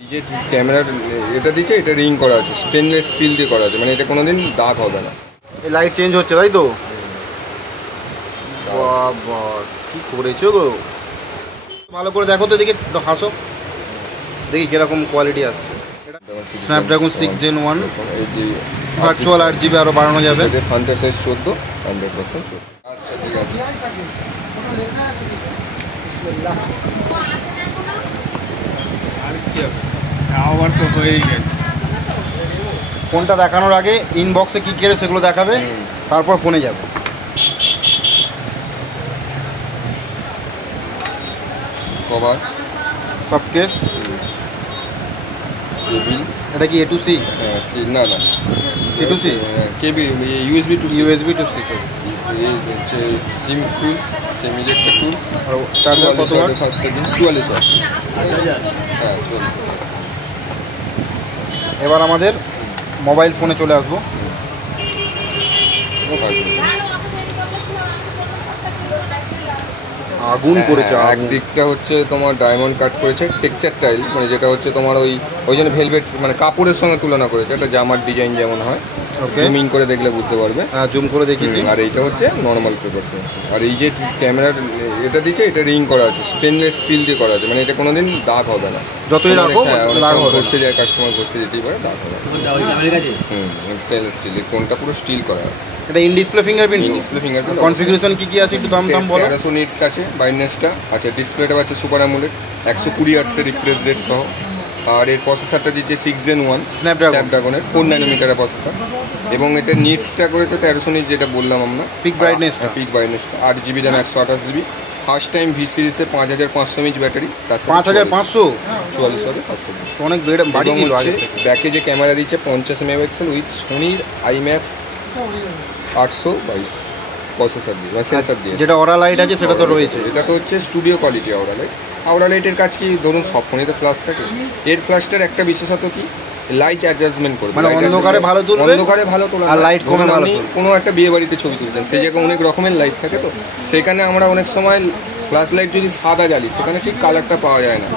এই যে ক্যামেরার এটা দিচ্ছে, এটা রিং করা আছে, স্টেনলেস স্টিল দিয়ে করা আছে, মানে এটা কোনোদিন দাগ হবে না। এই লাইট চেঞ্জ হচ্ছে তাই তো? বাবা কি করেছো গো, ভালো করে দেখো তো, এদিকে একটু হাসো, দেখি কিরকম কোয়ালিটি আসছে। স্ন্যাপড্রাগন 6 Gen 1, এই যে ভার্চুয়াল 8GB আরও বাড়ানো যাবে। ফ্রন্টের সাইজ 14, 100% 14। আচ্ছা ঠিক আছে। আবার তো হয়েই গেছে। ফোনটা দেখানোর আগে ইনবক্সে কী কেড়ে সেগুলো দেখাবে, তারপর ফোনে যাবে। কভার, সব কেস, কেবিল। এটা কি A to C? না না, C to C, KB, USB to C, USB to C। এই হচ্ছে সিম টুলস, সিম ইজেক্টর টুলস। আর চার্জার কত ওয়াট? 44 ওয়াট। হ্যাঁ 44। এবার আমাদের মোবাইল ফোনে চলে আসবো। আগুন করেছে। একদিকটা হচ্ছে তোমার ডায়মন্ড কাট করেছে, টেক্সচার টাইল, মানে যেটা হচ্ছে তোমার ওই জন্য ভেলভেট, মানে কাপড়ের সঙ্গে তুলনা করেছে, একটা জামার ডিজাইন যেমন হয়, জুমিং করে দেখলে বুঝতে পারবে। হ্যাঁ জুম করে দেখেছি। আর এইটা হচ্ছে নর্মাল পেপার। আর এই যে ক্যামেরার এটা দিচ্ছে, এটা রিং করা আছে, স্টেনলেস স্টিল দিয়ে করা আছে, মানে এটা কোনোদিন দাগ হবে না। যতই রাখো দাগ হবে। ঘষতে যায়, কাস্টমার ঘষতে যেতেই পারে, দাগ হবে। স্টেনলেস স্টিল, এই কোনটা পুরো স্টিল করা আছে। এটা in display fingerprint. Display fingerprint. Configuration কি আছে একটু দাম বলো। 1300 নিটস আছে ব্রাইটনেসটা, আচ্ছা ডিসপ্লেটা আছে সুপার অ্যামোলেড, 120 হার্টজের রিফ্রেশ রেট সহ। আর এর প্রসেসরটা দিচ্ছে 6 Gen 1 স্ন্যাপড্রাগনের 4 ন্যানোমিটারের প্রসেসর, এবং এতে নিটসটা করেছে 1300 নিট, যেটা বললাম আমরা। পিক ব্রাইটনেসটা 8GB RAM, 128GB। First time V সিরিজে 5500 mAh ব্যাটারি, 5500, 44 হবে 500। অনেক বাড়ি দিল আগে। ব্যাকে যে ক্যামেরা দিচ্ছে 50 মেগাপিক্সেল উইথ সোনির IMAX 822 প্রসেসর দিয়ে বা সেন্সর দিয়ে। যেটা অরা লাইট আছে সেটা তো রয়েছে। এটা তো হচ্ছে স্টুডিও কোয়ালিটি অরা লাইট। অরা লাইটের কাজ কি, ধরুন সব ফোনে তো ফ্ল্যাশ থাকে, এর ফ্ল্যাশটার একটা বিশেষত কি, লাইট অ্যাডজাস্টমেন্ট করবে, মানে অন্ধকারে ভালো তুলবে, অন্ধকারে ভালো তোলা, আর লাইট কমে ভালো তুলবে। কোনো একটা বিয়ে বাড়িতে ছবি তুলছেন, সেই জায়গায় অনেক রকমের লাইট থাকে, তো সেখানে আমরা অনেক সময় ফ্ল্যাশ লাইট যদি সাদা জ্বালি, সেখানে ঠিক কালারটা পাওয়া যায় না,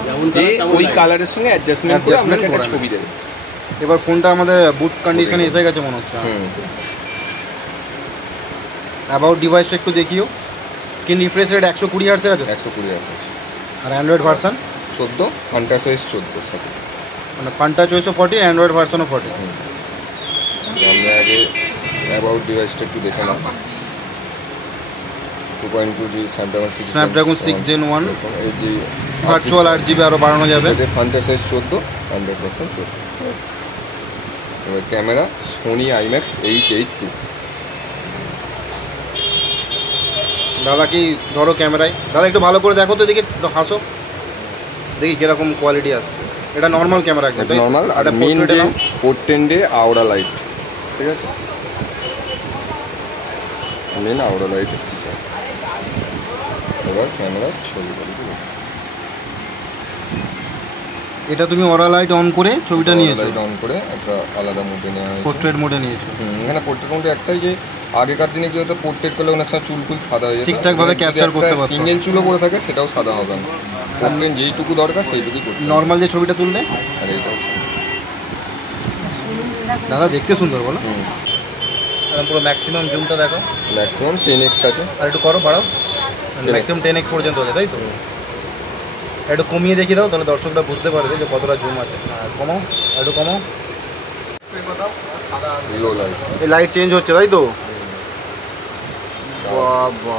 ওই কালারের সঙ্গে অ্যাডজাস্টমেন্ট করে আপনাকে একটা ছবি দেবে। এবার ফোনটা আমাদের বুট কন্ডিশনে এসে গেছে মনে হচ্ছে। অ্যাবাউট ডিভাইসটা একটু দেখিও। স্ক্রিন রিফ্রেশ রেট 120 হার্টজের আছে। 120 হার্টজ আছে। আর অ্যান্ড্রয়েড ভার্সন 14, ফান্টাস ওএস 14 সাথে, মানে ফান্টা চয়েসও 40, অ্যান্ড্রয়েড ভার্সনও 40। আমরা আগে অ্যাবাউট ডিভাইসটা একটু দেখে নাও। 2.2G স্ন্যাপড্রাগন 6 Gen 1, এই যে ভার্চুয়াল 8GB আরও বাড়ানো যাবে। ফ্রন্টের সাইজ 14, 100% 14। এবার ক্যামেরা সোনি IMAX 882। দাদা কি ধরো ক্যামেরায়, দাদা একটু ভালো করে দেখো তো, এদিকে একটু হাসো, দেখি কিরকম কোয়ালিটি আসছে। এটা নর্মাল ক্যামেরা একদম নর্মাল। আর মেইন যে পোর্ট্রেটে আওরা লাইট, ঠিক আছে, মেন আওরা লাইট। এবার ক্যামেরা ছবি কোয়ালিটি, এটা তুমি অরা লাইট অন করে ছবিটা নিয়েছো, লাইট অন করে একটা আলাদা মোডে নেওয়া হয়েছে, পোর্ট্রেট মোডে নিয়েছো। এখানে পোর্ট্রেট মোডে একটাই যে আগেকার দিনে কি হতো, পোর্ট্রেট করলে অনেক সময় চুল সাদা হয়ে যেত, ঠিকঠাকভাবে ক্যাপচার করতে পারতো। সিঙ্গেল চুলও করে থাকে, সেটাও সাদা হবে না, পোর্ট্রেট যেইটুকু দরকার সেইটুকুই করতে। নর্মাল যে ছবিটা তুললে, আর এইটাও দাদা দেখতে সুন্দর বলো। পুরো ম্যাক্সিমাম জুমটা দেখো, ম্যাক্সিমাম 10x আছে। আর একটু করো, বাড়াও, ম্যাক্সিমাম 10x পর্যন্ত আছে তাই তো? একটু কমিয়ে দেখিয়ে দাও, তাহলে দর্শকরা বুঝতে পারবে যে কতটা জুম আছে। কমাও, একটু কমাও। এই লাইট চেঞ্জ হচ্ছে তাই তো? বাবা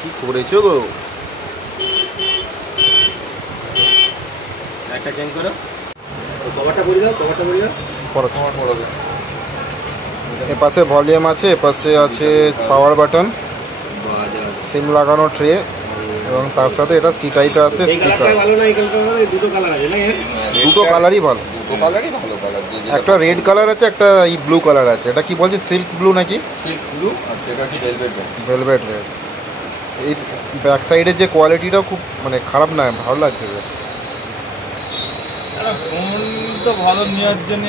কি করেছো গো, একটা চেঞ্জ করো, কভারটা পরে দাও, কভারটা পরে দাও। এপাশে ভলিউম আছে, এপাশে আছে পাওয়ার বাটন, সিম লাগানো ট্রে, এবং তার সাথে এটা সি টাইপে আছে স্পিকার। দুটো কালারই ভালো, একটা রেড কালার আছে, একটা এই ব্লু কালার আছে। এটা কি বলছে, সিল্ক ব্লু নাকি? সিল্ক ব্লু, আর সেটা কি ভেলভেট রেড। এই ব্যাক সাইডের যে কোয়ালিটিটাও খুব মানে খারাপ না, ভালো লাগছে বেশ। ফোন তো ভালো নেওয়ার জন্য